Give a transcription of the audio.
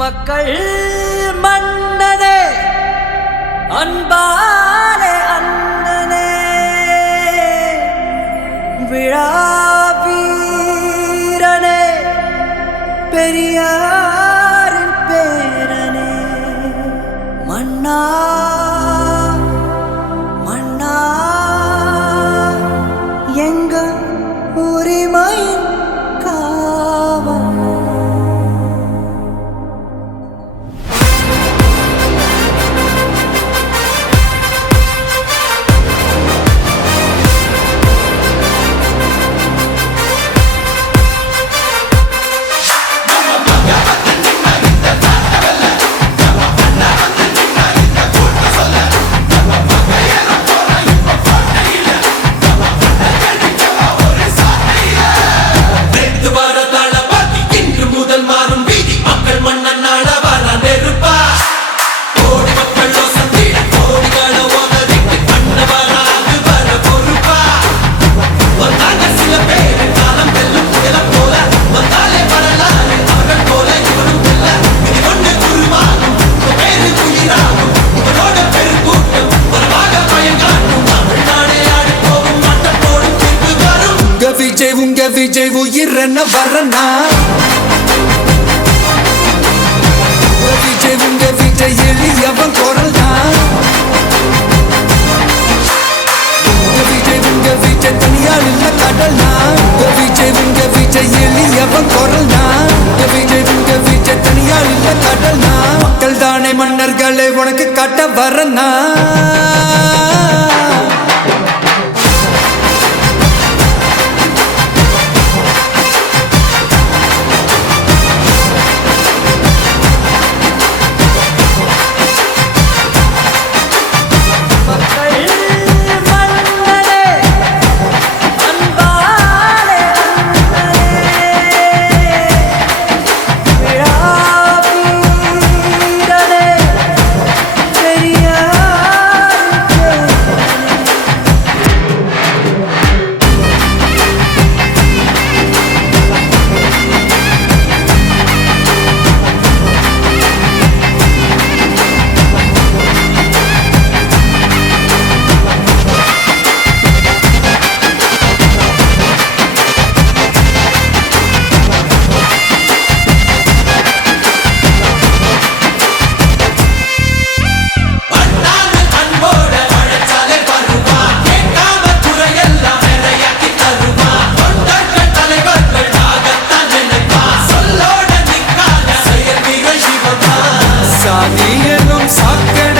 மக்கள் மன்னனே அன்பாலே அண்ணனே. விழா வீரனே பெரியார் விஜய் உங்க உயிர் என்ன வரனா விஜய் உங்க விஜய் எளியவன் குரல் தான். விஜய் உங்க விஜய் தனியால் இல்ல கடல் தான். விஜய் உங்க விஜய் எளியவன் குரல் தான். விஜய் உங்க விஜய் தனியால் இல்ல கடல் தான். மக்கள் தானே மன்னர்களை உனக்கு கட்ட வரனா சிவதான். சாதி சாக்கடை